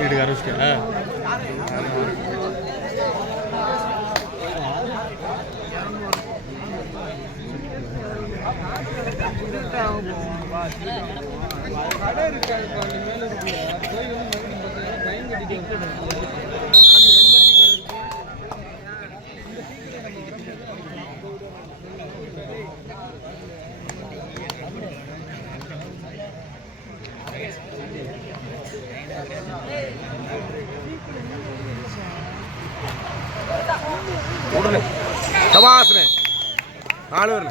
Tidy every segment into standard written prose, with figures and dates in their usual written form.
வீட்டுக்கு ஆரம்பிச்சிட்டியா? சபாஸ்னே 4 வரல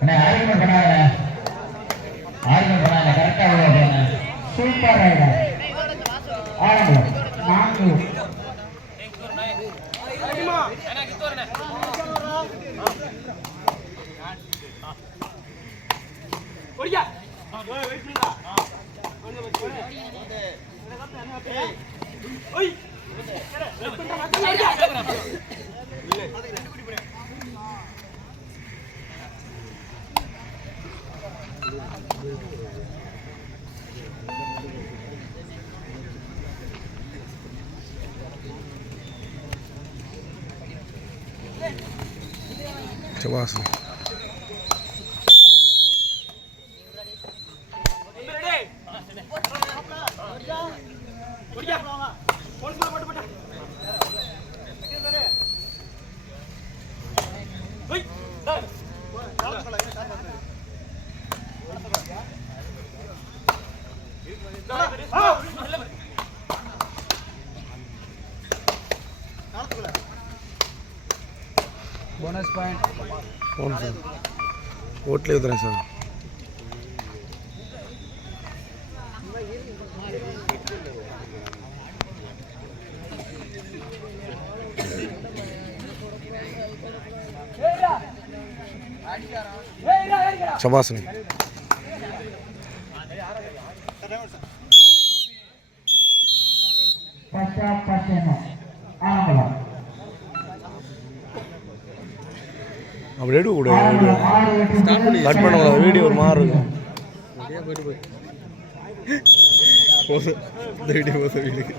அண்ணே ஆர்கியூமென்ட் பண்ணாதே கரெக்ட்டா ஓடுங்க சூப்பர் ரைடர் ஆரம்பம் 4 அடிமா انا கிட்டோறனே ஓடியா வெயிட் பண்ணுடா வந்து ஓய் Chawasne बोनस पॉइंट कौन सा वोट ले उधर सर शबासने அப்படி எடுக்க கூடாது கட் பண்ணக்கூடாது வீடியோ ஒரு மாதிரி இருக்கும் இந்த வீடியோ போத வீட்டுக்கு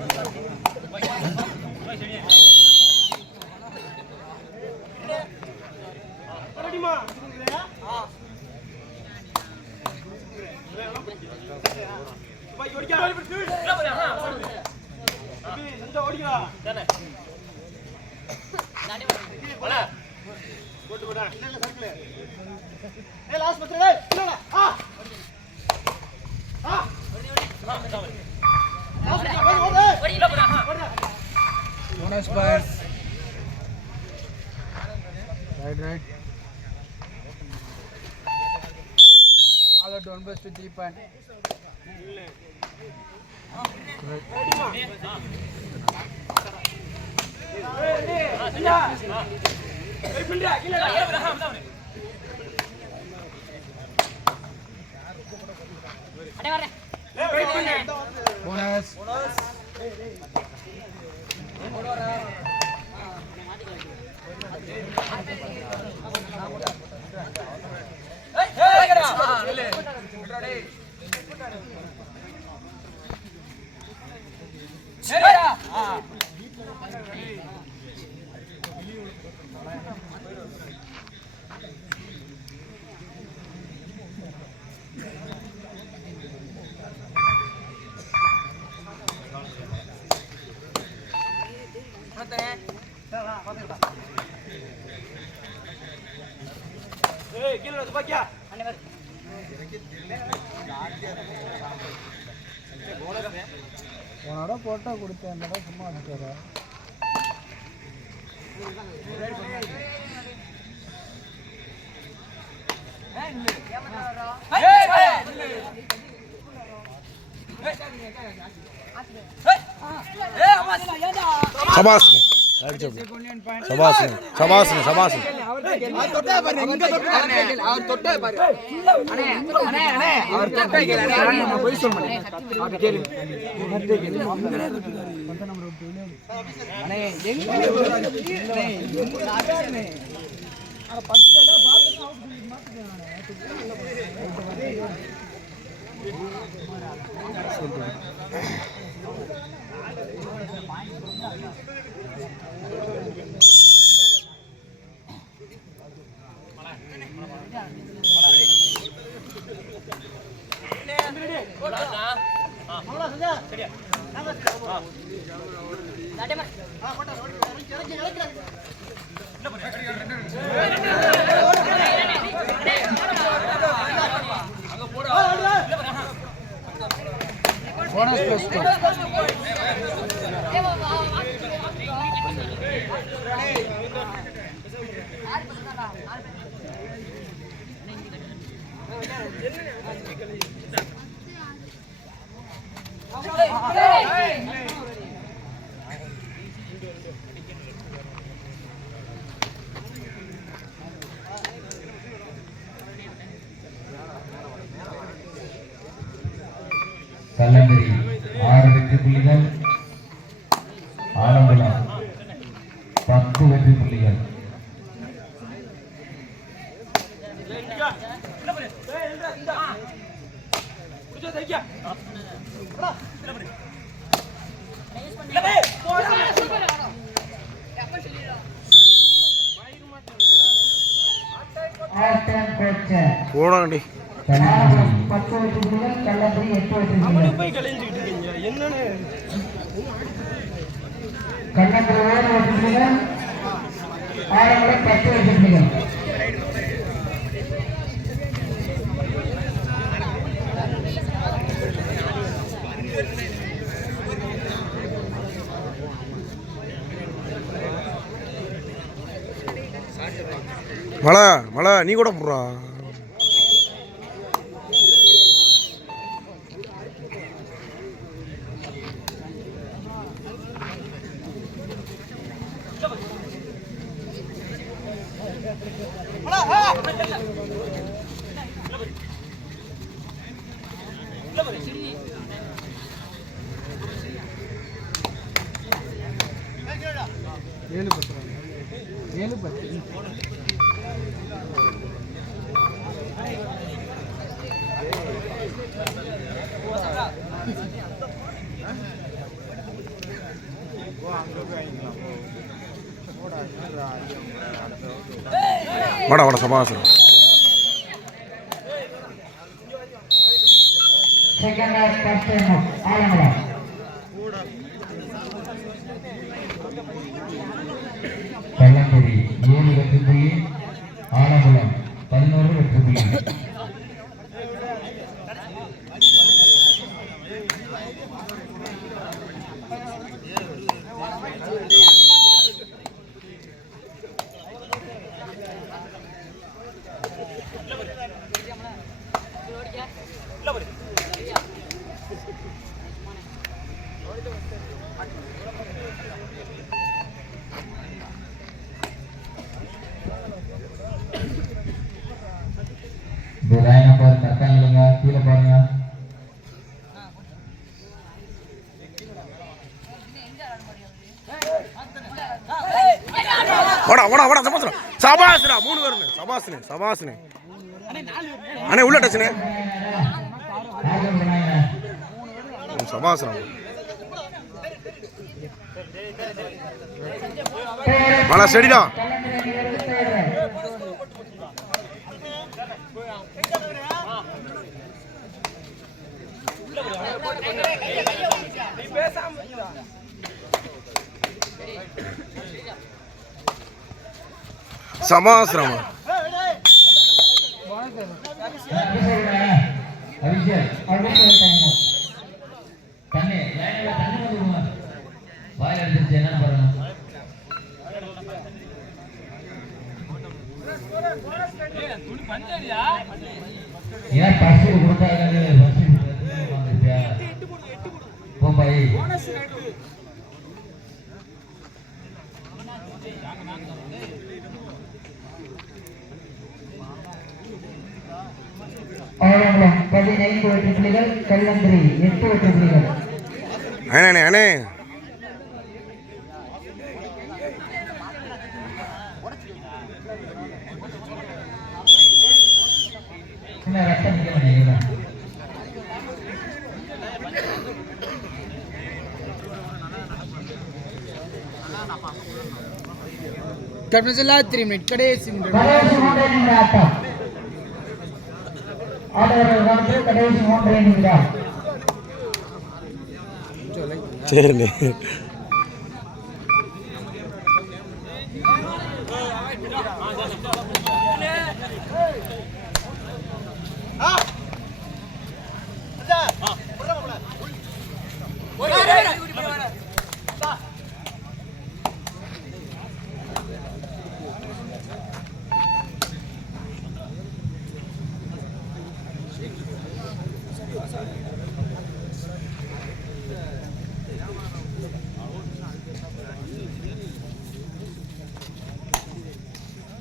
போட்டு போடா இல்ல சர்க்கிள் ஏய் லாஸ்ட் பத்து டேய் இல்லடா ஆ ஆ ஓடி இல்ல போடா bonus point right all out 1+2 3 point bonus ஏய் கீழ வந்து பாக்கியா உன்னோட போட்டோ கொடுத்தேன் சும்மா அனுப்பிடுற शबासने शबासने शबासने शबासने அவர் தொட்டா பாரு இங்க தொட்டா அவர் தொட்டா பாரு அண்ணே அண்ணே அண்ணே அவர் தொட்டா கேளு நான் போய் சொல்றேன் அப்படி கேளு மத்தே கேளு கொஞ்ச நம்பர் அண்ணே எங்க அண்ணே அட 10 கேளு பாத்துங்க அவுட் மாத்துங்க போனஸ் ப்ளஸ் 2 கல்லந்திரி 6 வெற்றி புள்ளிகள், ஆலங்குளம் 10 வெற்றி புள்ளிகள். போடாண்டி 10 வெற்றி புள்ளிகள், கல்லந்திரி 8 வெற்றி புள்ளிகள். கல்லந்திரி 7 வெற்றி புள்ளிகள், ஆலங்குளம் 10 வெற்றி புள்ளிகள். மழை மழை நீ கூட போடுறா. வாடா வாடா சபாசனம். Second half first time Alangulam. Kallanthiri 7 வெற்றி புள்ளி, ஆலங்குளம் 11 வெற்றி புள்ளி. லைன் நம்பர் கரெக்டாக இல்லைங்க, கீழே பாருங்க. வாடா வாடா வாடா சபாசனம் சபாசனா 3 பேருன்னு சபாசனே சபாசனே அண்ணே உள்ள டச்சுனே சபாசனம். மழை செடிதான். சமாசிரம வாயில் எடுத்துச்சு என்ன பாருங்க. ஏன் பர்சு கொடுத்தாங்க போம்பாய் ஆலங்குளம் 15 வெற்றி புள்ளிகள், கல்லந்திரி 8 வெற்றி புள்ளிகள். அண்ணே அண்ணே ரத்தம் கடைசி 3 மினிட் கடைசி கடைசி 3 நிமிட ஆட்டம். ஆட்டக்காரர்கள் வந்து கடைசி 3 நிமிடம். சரி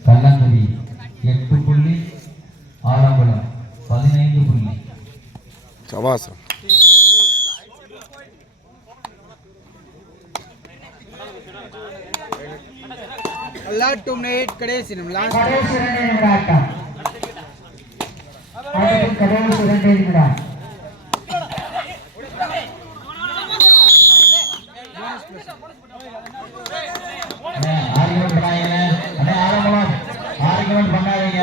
கல்லங்குடி 8 புள்ளி, ஆலங்குளம் 15 புள்ளி. சபாஸ் லாஸ்ட் 2 மினிட் கடைசி நிமிடம் கடைசி 2 நிமிட ஆட்டம். ஆட்டத்தின் கடைசி 2 நிமிடம். ஆர்குமெண்ட் பண்ணாதீங்க.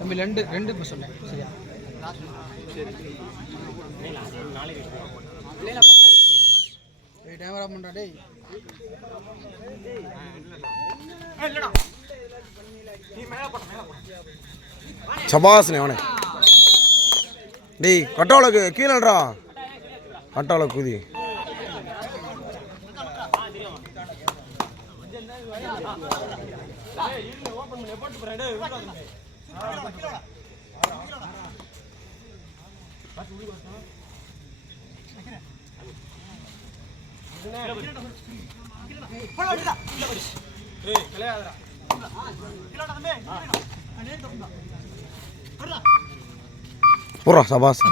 தம்பி 2 சொன்னேன் சரியா கேமரா பண்றா டேய் சபாஸ்னே அவனே டேய் கட்டாவுக்கு கீழேடா கட்டாவுல குதி போறா சபாஸ்